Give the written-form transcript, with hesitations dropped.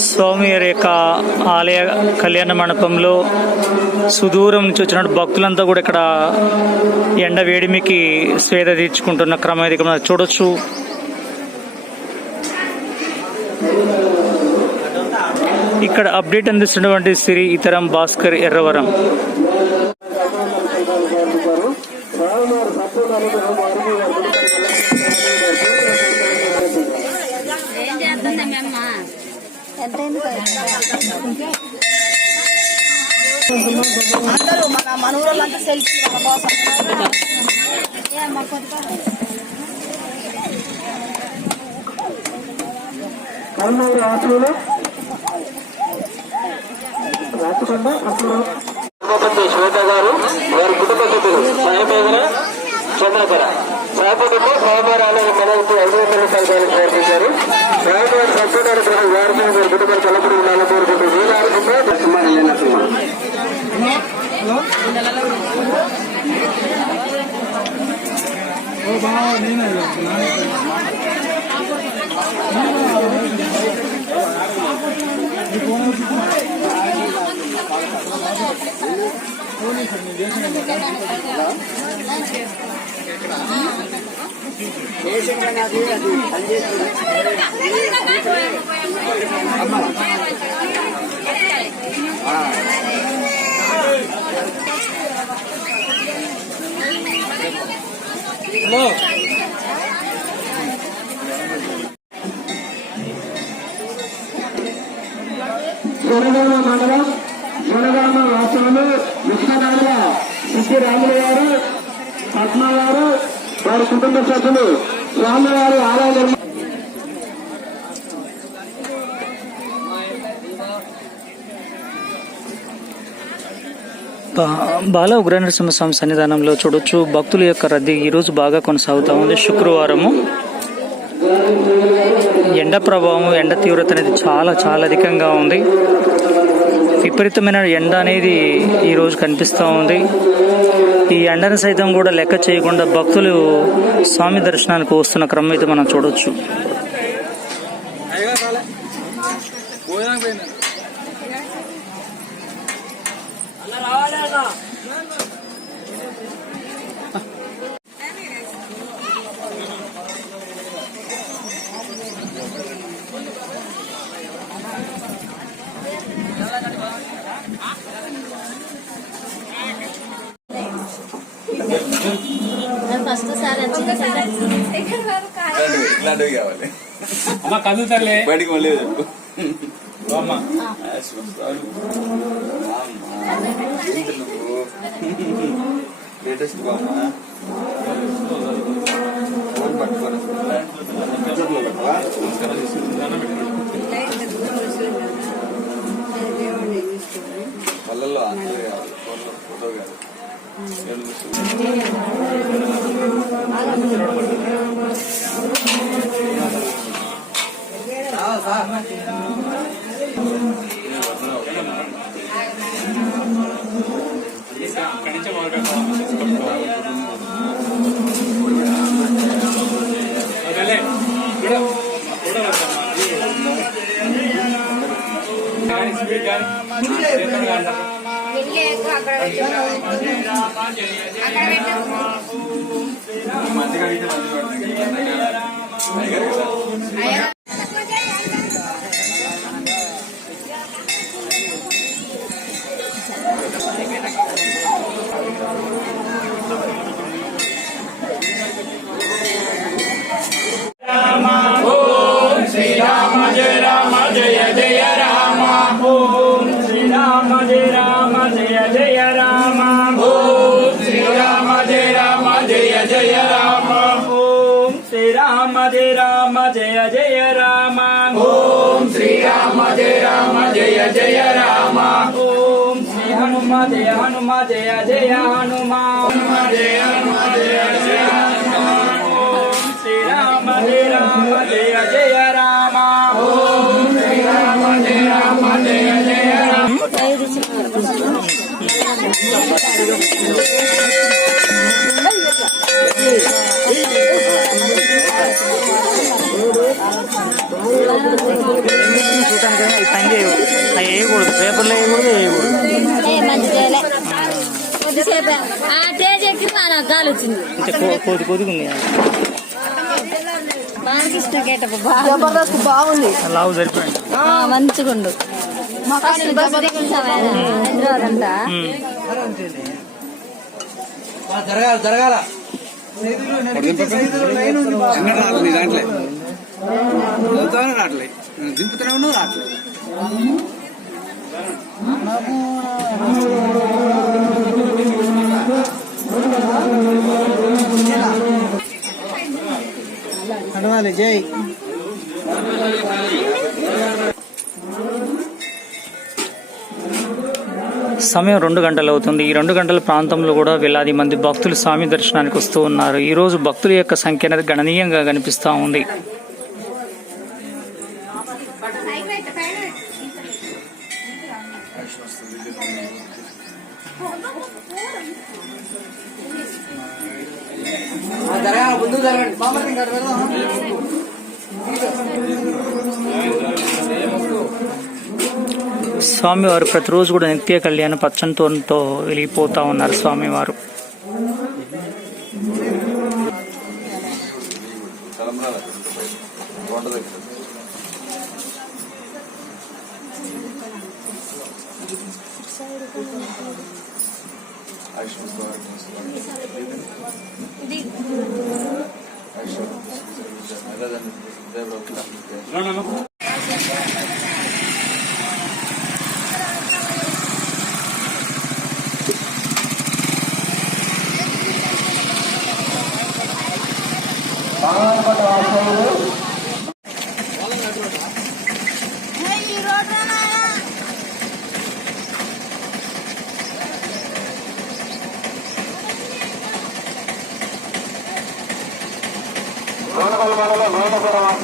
స్వామి వారి యొక్క ఆలయ కళ్యాణ మండపంలో సుదూరం నుంచి వచ్చిన భక్తులంతా కూడా ఇక్కడ ఎండ వేడిమికి స్వేద తీర్చుకుంటున్న క్రమం ఇది మనం చూడొచ్చు. ఇక్కడ అప్డేట్ అందిస్తున్నటువంటి శ్రీ ఇతరం భాస్కర్ ఎర్రవరం. అందరూ మన ఊళ్ళంతా సెల్ఫీ శ్వేత గారు వారి కుటుంబ సభ్యులు సాయమేదన చంద్రకర సాయపడితో సోమవారాలయ మనకు 500 రూపాయలు సమర్పించారు. స్వామివారి సంపూర్ణ వారి వారి కుటుంబానికి ఎల్లప్పుడూ ఉండాలని కోరుకుంటూ జనగామ మండలం జనగామ రాష్ట్రంలో విశ్వనాథ సిద్ధిరాములు గారు పద్మ గారు వారి కుటుంబ సభ్యులు స్వామివారి ఆలయ బాల ఉగ్రనరసింహస్వామి సన్నిధానంలో చూడొచ్చు. భక్తుల యొక్క రద్దీ ఈరోజు బాగా కొనసాగుతూ ఉంది. శుక్రవారము ఎండ ప్రభావం, ఎండ తీవ్రత అనేది చాలా చాలా అధికంగా ఉంది. విపరీతమైన ఎండ అనేది ఈరోజు కనిపిస్తూ ఉంది. ఈ ఎండను సైతం కూడా లెక్క చేయకుండా భక్తులు స్వామి దర్శనానికి వస్తున్న క్రమం అయితే మనం చూడొచ్చు. అమ్మ కదులుతారులే బయటికి మళ్ళీ చెప్పు. లేటెస్ట్ బామ్మా ఫోన్ పట్టుకోవాలి. పళ్ళల్లో అందరూ కావాలి, ఫోటో కాదు. రామ జయ జయ రామ ఓం శ్రీ రామ జయ రామ జయ జయ రామ ఓం శ్రీ హనుమ జయ హనుమ జయ జయ హనుమ జయ హనుమ జయ జయ ఓం శ్రీ రామ జయ రామ జయ జయ రామ ఓం శ్రీ రామ జయ రామ జయ జయ రామ. చూడటానికి ఈ పని చేయవు అవి వేయకూడదు పేపర్లో వేయకూడదు మంచి చేయలే కొద్దిసేపు ఆ స్టేజ్ ఎక్కి నాకు గాలి వచ్చింది కొద్దిగా బాలకృష్ణ గేటప్ జబర్దస్త్ బాగుంది లావు సరిపోయింది మంచిగుండు హైదరాబాద్ అంతా జరగాల రావట్లే దింపుతున్నావు రావట్లే అడవాలి జై సమయం 2 గంటలు అవుతుంది. ఈ 2 గంటల ప్రాంతంలో కూడా వేలాది మంది భక్తులు స్వామి దర్శనానికి వస్తూ ఉన్నారు. ఈ రోజు భక్తుల యొక్క సంఖ్య అనేది గణనీయంగా కనిపిస్తూ ఉంది. ముందు జరగండి స్వామివారు ప్రతిరోజు కూడా నిత్య కళ్యాణ పచ్చని తోరణంతో వెలిగిపోతా ఉన్నారు స్వామివారు. మండలం